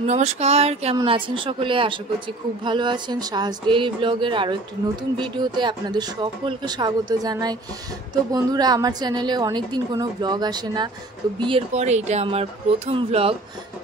नमस्कार केमन आছেন সকলে आशा করছি খুব ভালো আছেন। সাহস ডেইলি ব্লগের আরও একটি নতুন ভিডিওতে আপনাদের সকলকে স্বাগত জানাই। তো বন্ধুরা, আমার চ্যানেলে অনেক দিন কোনো ব্লগ আসে না, তো বিয়ের পর এইটা আমার প্রথম ব্লগ।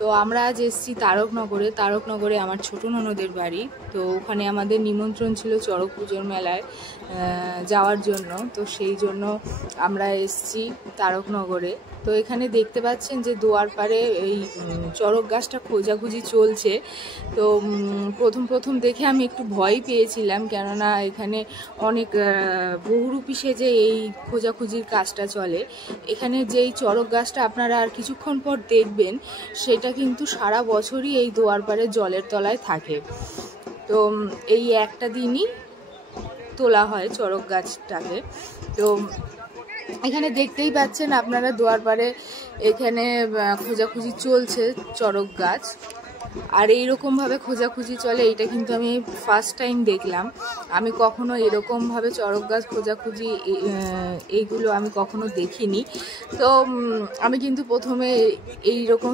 তো আমরা আজ এসেছি তারকনগরে আমার ছোট ননদের বাড়ি। তো ওখানে আমাদের নিমন্ত্রণ ছিল চড়ক পুজোর মেলায় যাওয়ার জন্য, তো সেই জন্য আমরা এসেছি তারকনগরে। তো এখানে দেখতে পাচ্ছেন যে দুয়ার পাড়ে এই চড়ক গাছটা খোঁজাখুঁজি চলছে। তো প্রথম দেখে আমি একটু ভয় পেয়েছিলাম, কেননা এখানে অনেক বহুরূপী সেজে এই খোঁজাখুঁজির কাজটা চলে। এখানে যেই চড়ক গাছটা আপনারা আর কিছুক্ষণ পর দেখবেন, সেটা কিন্তু সারা বছরই এই দুয়ার পাড়ে জলের তলায় থাকে। তো এই একটা দিনই তোলা হয় চড়ক গাছটাকে। তো এখানে দেখতেই পাচ্ছেন আপনারা দুয়ার পাড়ে এখানে খোঁজাখুঁজি চলছে চড়ক গাছ। আর এইরকমভাবে খোঁজাখুঁজি চলে, এইটা কিন্তু আমি ফার্স্ট টাইম দেখলাম। আমি কখনো এরকমভাবে চড়ক গাছ খোঁজাখুঁজি এইগুলো আমি কখনো দেখিনি। তো আমি কিন্তু প্রথমে এইরকম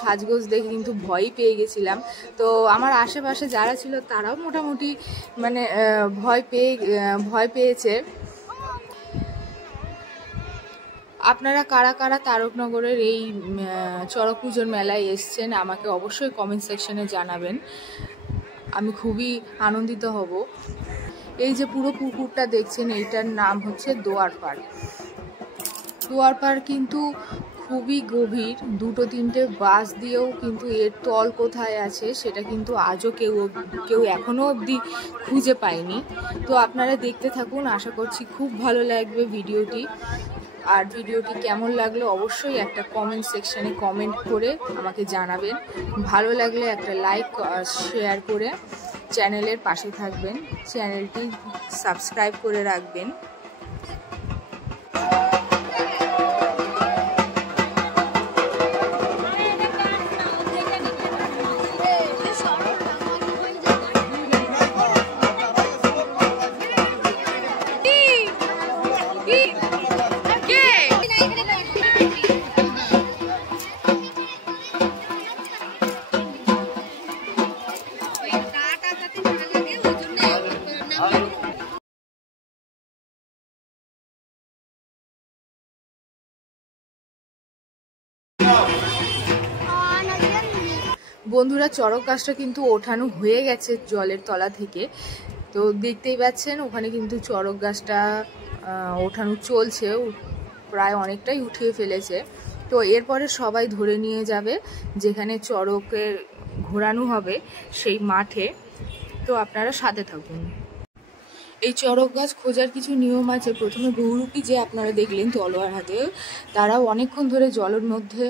সাজগোজ দেখে কিন্তু ভয় পেয়ে গেছিলাম। তো আমার আশেপাশে যারা ছিল তারাও মোটামুটি মানে ভয় পেয়েছে। আপনারা কারা কারা তারকনগরের এই চড়ক পুজোর মেলায় এসছেন আমাকে অবশ্যই কমেন্ট সেকশনে জানাবেন, আমি খুবই আনন্দিত হব। এই যে পুরো পুকুরটা দেখছেন, এইটার নাম হচ্ছে দোয়ারপাড়। দোয়ারপাড় কিন্তু খুবই গভীর, দুটো তিনটে বাস দিয়েও কিন্তু এর তল কোথায় আছে সেটা কিন্তু আজও কেউ এখনও অবধি খুঁজে পায়নি। তো আপনারা দেখতে থাকুন, আশা করছি খুব ভালো লাগবে ভিডিওটি। আর ভিডিওটি কেমন লাগলো অবশ্যই একটা কমেন্ট সেকশনে কমেন্ট করে আমাকে জানাবেন। ভালো লাগলে একটা লাইক শেয়ার করে চ্যানেলের পাশে থাকবেন, চ্যানেলটি সাবস্ক্রাইব করে রাখবেন। বন্ধুরা, চড়ক গাছটা কিন্তু ওঠানো হয়ে গেছে জলের তলা থেকে। তো দেখতেই পাচ্ছেন ওখানে কিন্তু চড়ক গাছটা ওঠানো চলছে, প্রায় অনেকটাই উঠিয়ে ফেলেছে। তো এরপরে সবাই ধরে নিয়ে যাবে যেখানে চড়কের ঘোরানো হবে সেই মাঠে। তো আপনারা সাথে থাকুন। এই চড়ক গাছ খোঁজার কিছু নিয়ম আছে। প্রথমে বহুরূপী যে আপনারা দেখলেন তলোয়ার হাতে, তারাও অনেকক্ষণ ধরে জলের মধ্যে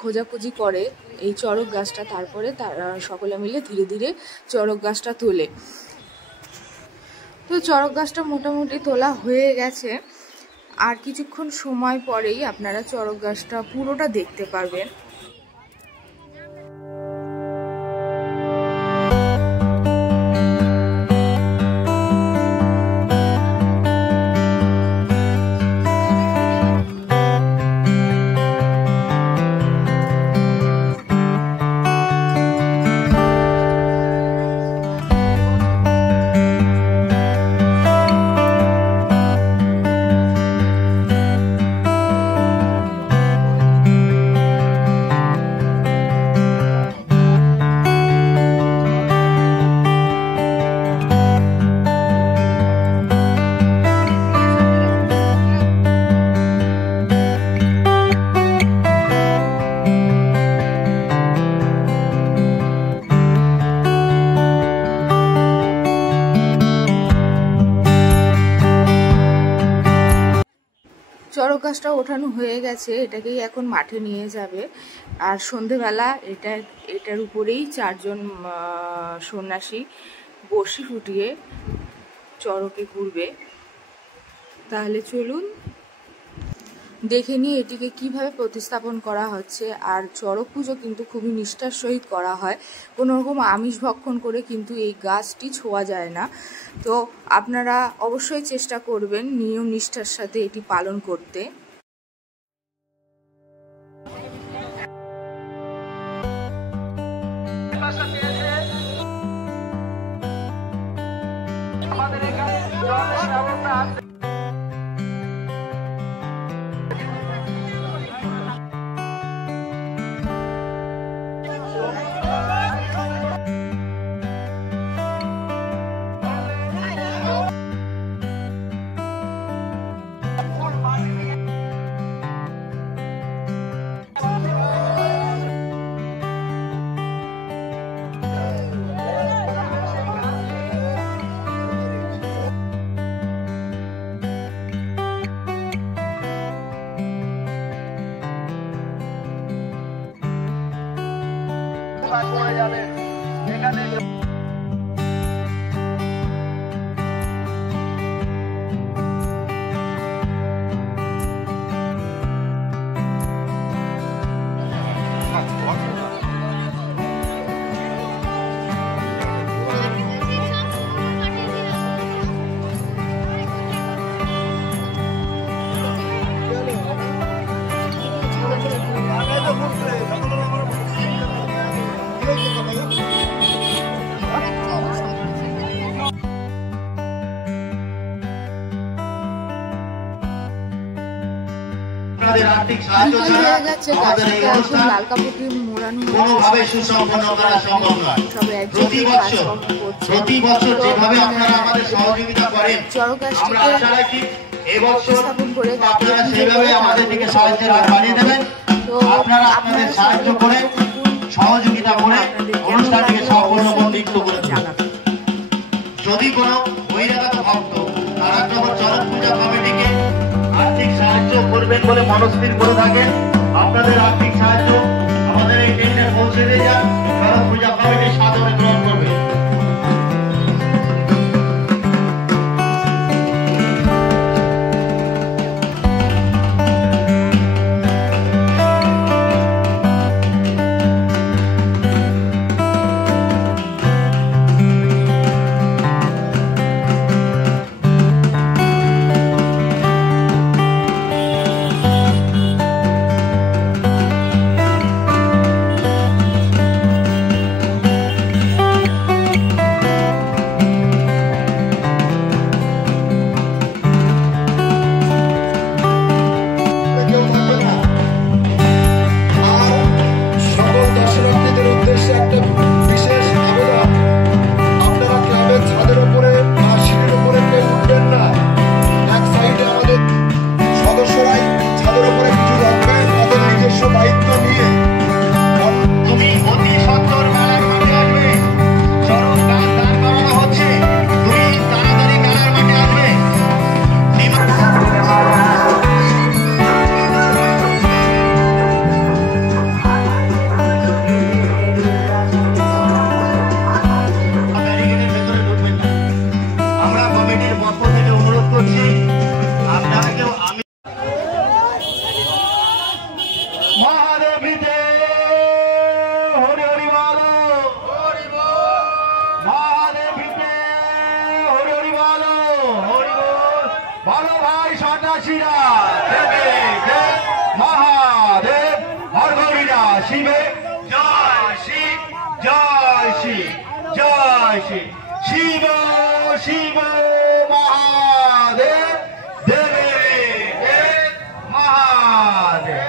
খোঁজাখুঁজি করে এই চড়ক গাছটা, তারপরে তারা সকলে মিলে ধীরে ধীরে চড়ক গাছটা তোলে। তো চড়ক গাছটা মোটামুটি তোলা হয়ে গেছে, আর কিছুক্ষণ সময় পরেই আপনারা চড়ক গাছটা পুরোটা দেখতে পারবেন। চড়ক গাছটা ওঠানো হয়ে গেছে, এটাকেই এখন মাঠে নিয়ে যাবে। আর সন্ধেবেলা এটার উপরেই চারজন সন্ন্যাসী বড়শি ফুটিয়ে চড়কে ঘুরবে। তাহলে চলুন দেখে নিই এটিকে কিভাবে প্রতিস্থাপন করা হচ্ছে। আর চড়ক পুজো কিন্তু খুবই নিষ্ঠার সহিত করা হয়, কোনো রকম আমিষ ভক্ষণ করে কিন্তু এই গাছটি ছোঁয়া যায় না। তো আপনারা অবশ্যই চেষ্টা করবেন নিয়ম নিষ্ঠার সাথে এটি পালন করতে। ভালোবাসা পেয়েছে। আমাদের এখানে জলের ব্যবস্থা আছে। পড়ে যাবে এখানে। আর্থিক সাহায্য ছাড়া আমাদের এই অনুষ্ঠান কোনোভাবে সুসম্পন্ন করা সম্ভব নয়। প্রতি বছর যেভাবে আপনারা আমাদের সহযোগিতা করেন, আমরা আশা রাখি এবছর আপনারা সেইভাবে আমাদের দিকে সাহায্যের হাত বাড়িয়ে দেবেন। আপনারা আপনাদের সাহায্য করে সহযোগিতা করে অনুষ্ঠানটিকে সম্পূর্ণমণ্ডিত করে দেবেন। যদি কোনো বহিরাগত ভক্ত তারানগর চরক পূজা কমিটিকে আর্থিক সাহায্য করবেন বলে মনস্থির করে থাকেন, আপনাদের আর্থিক সাহায্য আমাদের এই টেন্ডে পৌঁছে দিয়ে যান, চরক পূজা কমিটি সাদরে গ্রহণ করবে। ভালো ভাই সন্ন্যাসীরা মহাদেব হরহরিরা শিবে জয় শিব জয় শিব জয় শিব শিব শিব মহাদেব দেবে মহাদেব।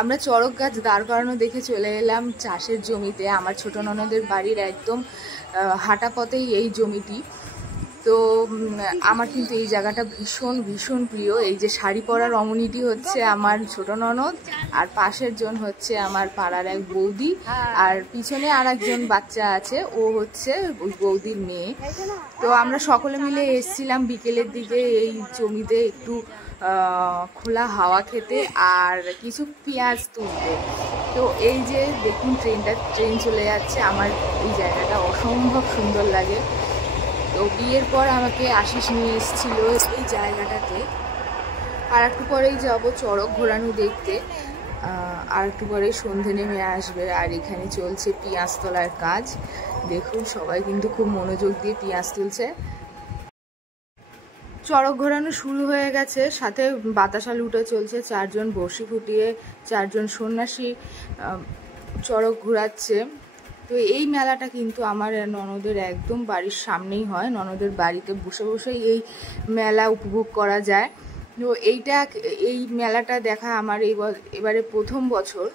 আমরা চড়ক গাছ দাঁড় করানো দেখে চলে এলাম চাষের জমিতে। আমার ছোট ননদের বাড়ির একদম হাঁটা পথেই এই জমিটি। তো আমার কিন্তু এই জায়গাটা ভীষণ ভীষণ প্রিয়। এই যে শাড়ি পরা রমণীটি হচ্ছে আমার ছোট ননদ, আর পাশের জন হচ্ছে আমার পাড়ার এক বৌদি, আর পিছনে আর একজন বাচ্চা আছে, ও হচ্ছে বৌদির মেয়ে। তো আমরা সকলে মিলে এসেছিলাম বিকেলের দিকে এই জমিতে একটু খোলা হাওয়া খেতে আর কিছু পেঁয়াজ তুলতে। তো এই যে দেখুন ট্রেন চলে যাচ্ছে। আমার এই জায়গাটা অসম্ভব সুন্দর লাগে। তো বিয়ের পর আমাকে আশিস নিয়ে এসেছিল এই জায়গাটাতে। আর একটু পরেই যাবো চড়ক ঘোরানো দেখতে, আর একটু পরে সন্ধে নেমে আসবে। আর এখানে চলছে পেঁয়াজ তোলার কাজ। দেখুন সবাই কিন্তু খুব মনোযোগ দিয়ে পেঁয়াজ তুলছে। চড়ক ঘোরানো শুরু হয়ে গেছে, সাথে বাতাসা লুটে চলছে। 4 জন বড়শি ফুটিয়ে 4 জন সন্ন্যাসী চড়ক ঘোরাচ্ছে। তো এই মেলাটা কিন্তু আমার ননদের একদম বাড়ির সামনেই হয়। ননদের বাড়িতে বসে বসেই এই মেলা উপভোগ করা যায়। তো এই মেলাটা দেখা আমার এবারে প্রথম বছর।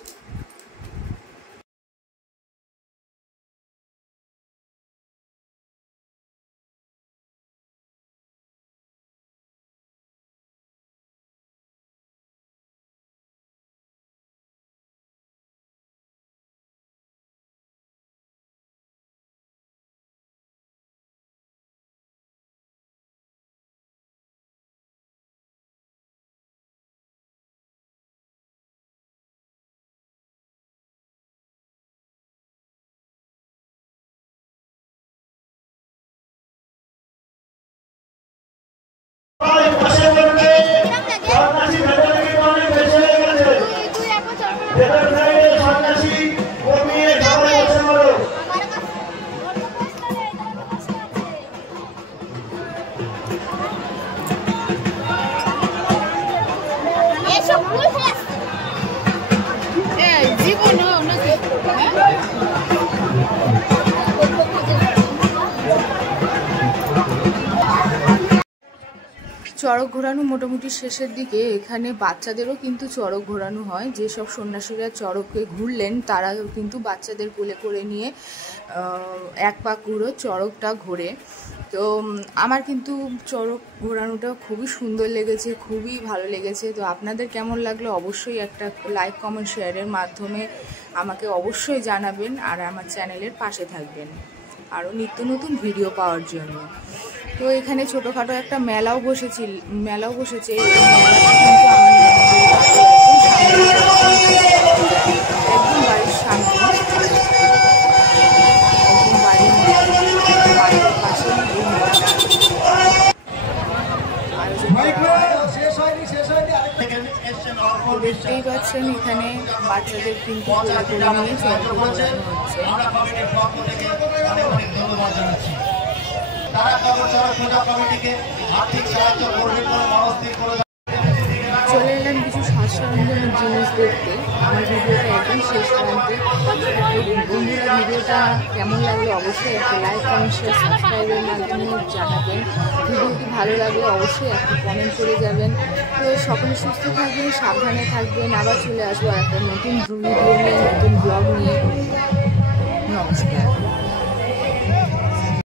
চড়ক ঘোরানো মোটামুটি শেষের দিকে। এখানে বাচ্চাদেরও কিন্তু চড়ক ঘোরানো হয়। যেসব সন্ন্যাসীরা চড়কে ঘুরলেন তারা কিন্তু বাচ্চাদের কোলে করে নিয়ে এক পাক পুরো চড়কটা ঘোরে। তো আমার কিন্তু চড়ক ঘোরানোটা খুবই সুন্দর লেগেছে, খুবই ভালো লেগেছে। তো আপনাদের কেমন লাগলো অবশ্যই একটা লাইক কমেন্ট শেয়ারের মাধ্যমে আমাকে অবশ্যই জানাবেন, আর আমার চ্যানেলের পাশে থাকবেন আরও নিত্য নতুন ভিডিও পাওয়ার জন্য। তো এখানে ছোটোখাটো একটা মেলাও বসেছে। এই মেলাটা কিন্তু একদম বাড়ির সামনে, একদম বাড়ির পাশে এই মেলাটা আয়োজন করা হয়। দেখতেই পাচ্ছেন এখানে বাচ্চাদের কিন্তু কোলে করে নিয়ে চড়ক ঘোরানো হচ্ছে। চলে এলাম কিছু সাজ সরঞ্জামের জিনিস দেখতে। আমার ভিডিওটা একদম শেষ প্রান্তে। বন্ধুরা ভিডিওটা কেমন লাগলো অবশ্যই একটা লাইক কমেন্ট শেয়ার সাবস্ক্রাইবের মাধ্যমে জানাবেন। ভিডিওটি ভালো লাগলে অবশ্যই একটা কমেন্ট করে যাবেন। তো সকলে সুস্থ থাকবেন, সাবধানে থাকবেন। আবার চলে আসবো একটা নতুন ভিডিও নিয়ে, নতুন ব্লগ নিয়ে। নমস্কার।